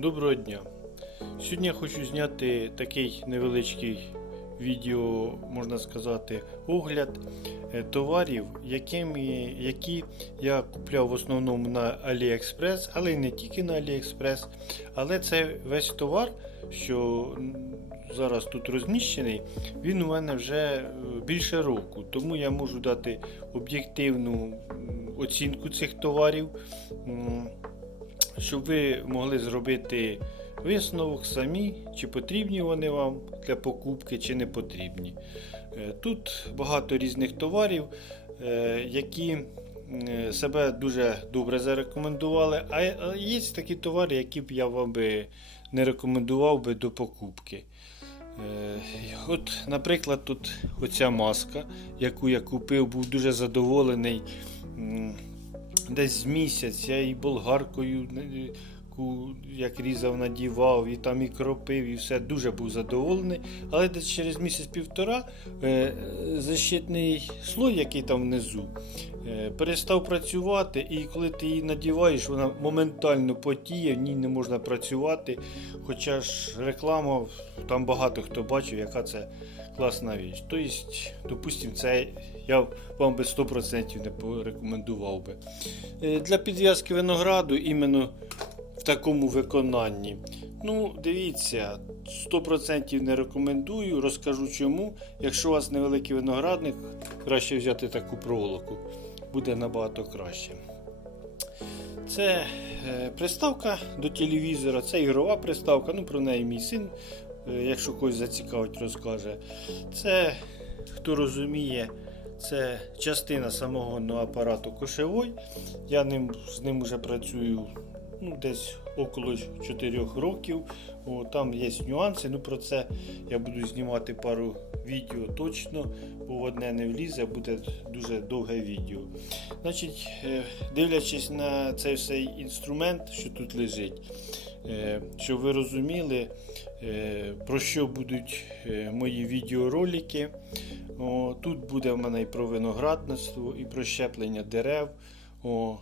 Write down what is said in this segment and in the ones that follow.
Доброго дня! Сьогодні я хочу зняти такий невеличкий відео, можна сказати, огляд е, товарів, якими, які я купляв в основному на AliExpress, але й не тільки на AliExpress. Але це весь товар, що зараз тут розміщений, він у мене вже е, більше року. Тому я можу дати об'єктивну оцінку цих товарів. Щоб ви могли зробити висновок самі, чи потрібні вони вам для покупки, чи не потрібні. Е, Тут багато різних товарів, е, які себе дуже добре зарекомендували, а а є такі товари, які б я вам би не рекомендував би до покупки. Е, От, наприклад, тут оця маска, яку я купив, був дуже задоволений. Десь місяць я і болгаркою як різав, надівав, і там і кропив, і все дуже був задоволений. Але десь через місяць-півтора е, защитний слой, який там внизу, е, перестав працювати, і коли ти її надіваєш, вона моментально потіє, в ній не можна працювати. Хоча ж реклама, там багато хто бачив, яка це класна річ. Тобто, допустимо, це я вам би 100% не порекомендував би. Е, Для підв'язки винограду іменно в такому виконанні. Ну, дивіться, 100% не рекомендую, розкажу чому. Якщо у вас невеликий виноградник, краще взяти таку проволоку. Буде набагато краще. Це е, приставка до телевізора, це ігрова приставка, ну про неї мій син, е, якщо когось зацікавить, розкаже. Це, хто розуміє, це частина самого ну, апарату кошевой. Я ним, з ним вже працюю ну, десь около 4 років. О, там є нюанси. Ну, про це я буду знімати пару відео точно, бо в одне не влізе, буде дуже довге відео. Значить, е, дивлячись на цей всей інструмент, що тут лежить, е, щоб ви розуміли, е, про що будуть мої відеоролики. О, тут буде в мене і про виноградництво, і про щеплення дерев, о,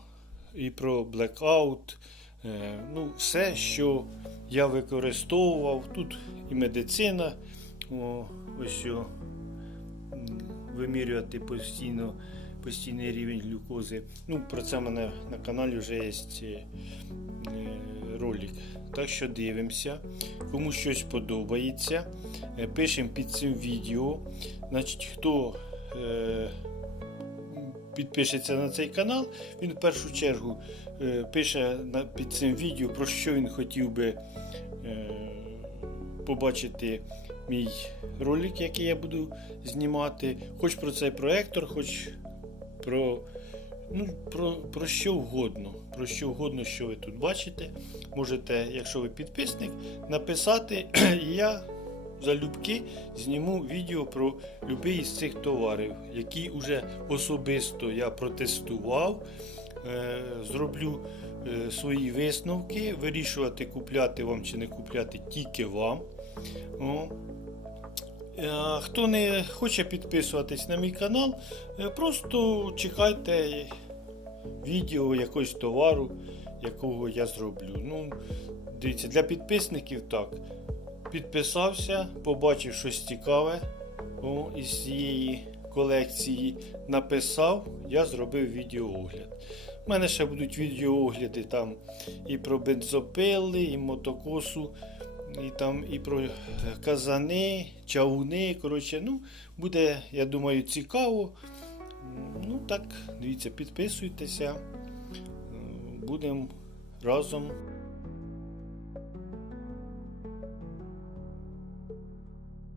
і про блекаут. Е, ну, все, що я використовував. Тут і медицина. О, ось о, вимірювати постійно, постійний рівень глюкози. Ну, про це в мене на каналі вже є е, ролик. Так що дивимося. Кому щось подобається, е, пишемо під цим відео. Значить, хто підпишеться на цей канал, він в першу чергу е, пише під цим відео, про що він хотів би е, побачити мій ролик, який я буду знімати. Хоч про цей проектор, хоч про, ну, про, про що вгодно. Про що вгодно, що ви тут бачите. Можете, якщо ви підписник, написати, і я залюбки зніму відео про будь-який з цих товарів, які вже особисто я протестував. Е, зроблю е, свої висновки, вирішувати, купляти вам чи не купляти тільки вам. Е, Хто не хоче підписуватись на мій канал, просто чекайте відео якогось товару, якого я зроблю. Ну, дивіться, для підписників так. Підписався, побачив щось цікаве о, із цієї колекції. Написав, я зробив відеоогляд. У мене ще будуть відеоогляди там і про бензопили, і мотокосу, і там і про е, казани, чавуни. Коротше, ну, буде, я думаю, цікаво. Ну так, дивіться, підписуйтеся. Будемо разом